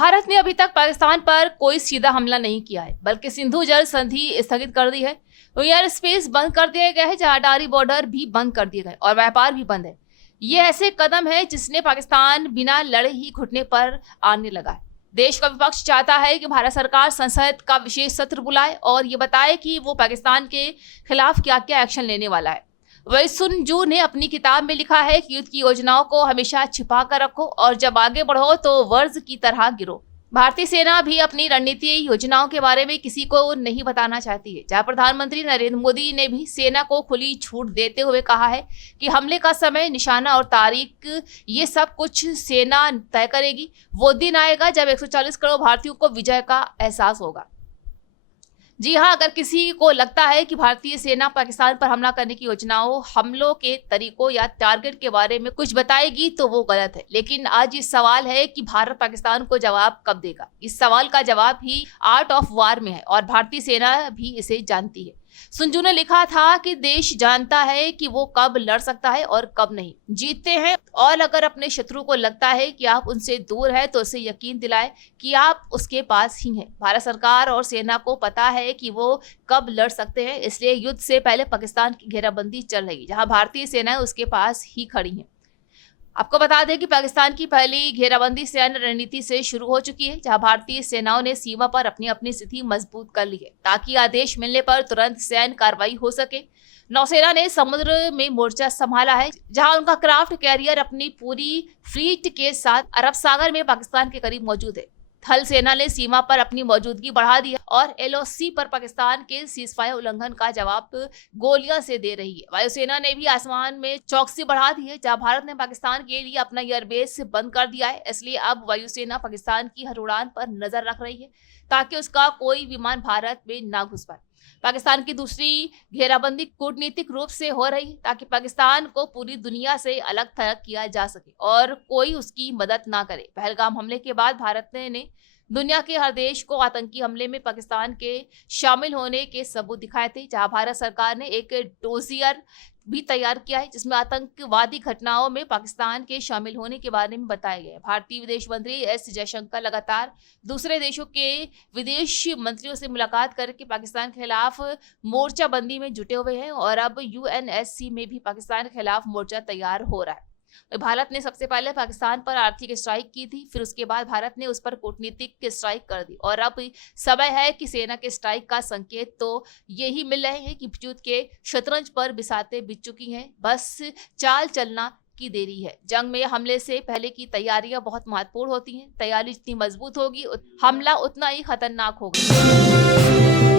भारत ने अभी तक पाकिस्तान पर कोई सीधा हमला नहीं किया है, बल्कि सिंधु जल संधि स्थगित कर दी है। तो एयर स्पेस बंद कर दिया गया है, जहां अटारी बॉर्डर भी बंद कर दिए गए और व्यापार भी बंद है। ये ऐसे कदम है जिसने पाकिस्तान बिना लड़े ही घुटने पर आने लगा है। देश का विपक्ष चाहता है कि भारत सरकार संसद का विशेष सत्र बुलाए और ये बताए कि वो पाकिस्तान के खिलाफ क्या क्या एक्शन लेने वाला है। वही सुन जू ने अपनी किताब में लिखा है कि युद्ध की योजनाओं को हमेशा छिपा कर रखो और जब आगे बढ़ो तो वर्ज की तरह गिरो। भारतीय सेना भी अपनी रणनीति योजनाओं के बारे में किसी को नहीं बताना चाहती है, जहां प्रधानमंत्री नरेंद्र मोदी ने भी सेना को खुली छूट देते हुए कहा है कि हमले का समय, निशाना और तारीख ये सब कुछ सेना तय करेगी। वो दिन आएगा जब 140 करोड़ भारतीयों को विजय का एहसास होगा। जी हाँ, अगर किसी को लगता है कि भारतीय सेना पाकिस्तान पर हमला करने की योजनाओं, हमलों के तरीकों या टारगेट के बारे में कुछ बताएगी तो वो गलत है। लेकिन आज इस सवाल है कि भारत पाकिस्तान को जवाब कब देगा। इस सवाल का जवाब ही आर्ट ऑफ वार में है और भारतीय सेना भी इसे जानती है। सुंजू ने लिखा था कि देश जानता है कि वो कब लड़ सकता है और कब नहीं। जीतते हैं, और अगर अपने शत्रु को लगता है कि आप उनसे दूर है तो उसे यकीन दिलाए कि आप उसके पास ही हैं। भारत सरकार और सेना को पता है कि वो कब लड़ सकते हैं, इसलिए युद्ध से पहले पाकिस्तान की घेराबंदी चल रही है, जहां भारतीय सेना उसके पास ही खड़ी है। आपको बता दें कि पाकिस्तान की पहली घेराबंदी सैन्य रणनीति से शुरू हो चुकी है, जहां भारतीय सेनाओं ने सीमा पर अपनी अपनी स्थिति मजबूत कर ली है ताकि आदेश मिलने पर तुरंत सैन्य कार्रवाई हो सके। नौसेना ने समुद्र में मोर्चा संभाला है, जहां उनका क्राफ्ट कैरियर अपनी पूरी फ्लीट के साथ अरब सागर में पाकिस्तान के करीब मौजूद है। थल सेना ने सीमा पर अपनी मौजूदगी बढ़ा दी है और एलओसी पर पाकिस्तान के सीजफायर उल्लंघन का जवाब गोलियां से दे रही है। वायुसेना ने भी आसमान में चौकसी बढ़ा दी है, जहां भारत ने पाकिस्तान के लिए अपना एयरबेस बंद कर दिया है। इसलिए अब वायुसेना पाकिस्तान की हर उड़ान पर नजर रख रही है ताकि उसका कोई विमान भारत में ना घुस पाए। पाकिस्तान की दूसरी घेराबंदी कूटनीतिक रूप से हो रही है ताकि पाकिस्तान को पूरी दुनिया से अलग थलग किया जा सके और कोई उसकी मदद ना करे। पहलगाम हमले के बाद भारत ने दुनिया के हर देश को आतंकी हमले में पाकिस्तान के शामिल होने के सबूत दिखाए थे, जहां भारत सरकार ने एक डोजियर भी तैयार किया है जिसमें आतंकवादी घटनाओं में पाकिस्तान के शामिल होने के बारे में बताया गया है। भारतीय विदेश मंत्री एस जयशंकर लगातार दूसरे देशों के विदेश मंत्रियों से मुलाकात करके पाकिस्तान के खिलाफ मोर्चाबंदी में जुटे हुए हैं और अब यूएनएससी में भी पाकिस्तान के खिलाफ मोर्चा तैयार हो रहा है। भारत ने सबसे पहले पाकिस्तान पर आर्थिक स्ट्राइक की थी, फिर उसके बाद भारत ने उस पर कूटनीतिक स्ट्राइक कर दी और अब समय है कि सेना के स्ट्राइक का संकेत तो यही मिल रहे हैं कि युद्ध के शतरंज पर बिसाते बीत चुकी हैं, बस चाल चलना की देरी है। जंग में हमले से पहले की तैयारियां बहुत महत्वपूर्ण होती हैं। तैयारी जितनी मजबूत होगी, हमला उतना ही खतरनाक होगा।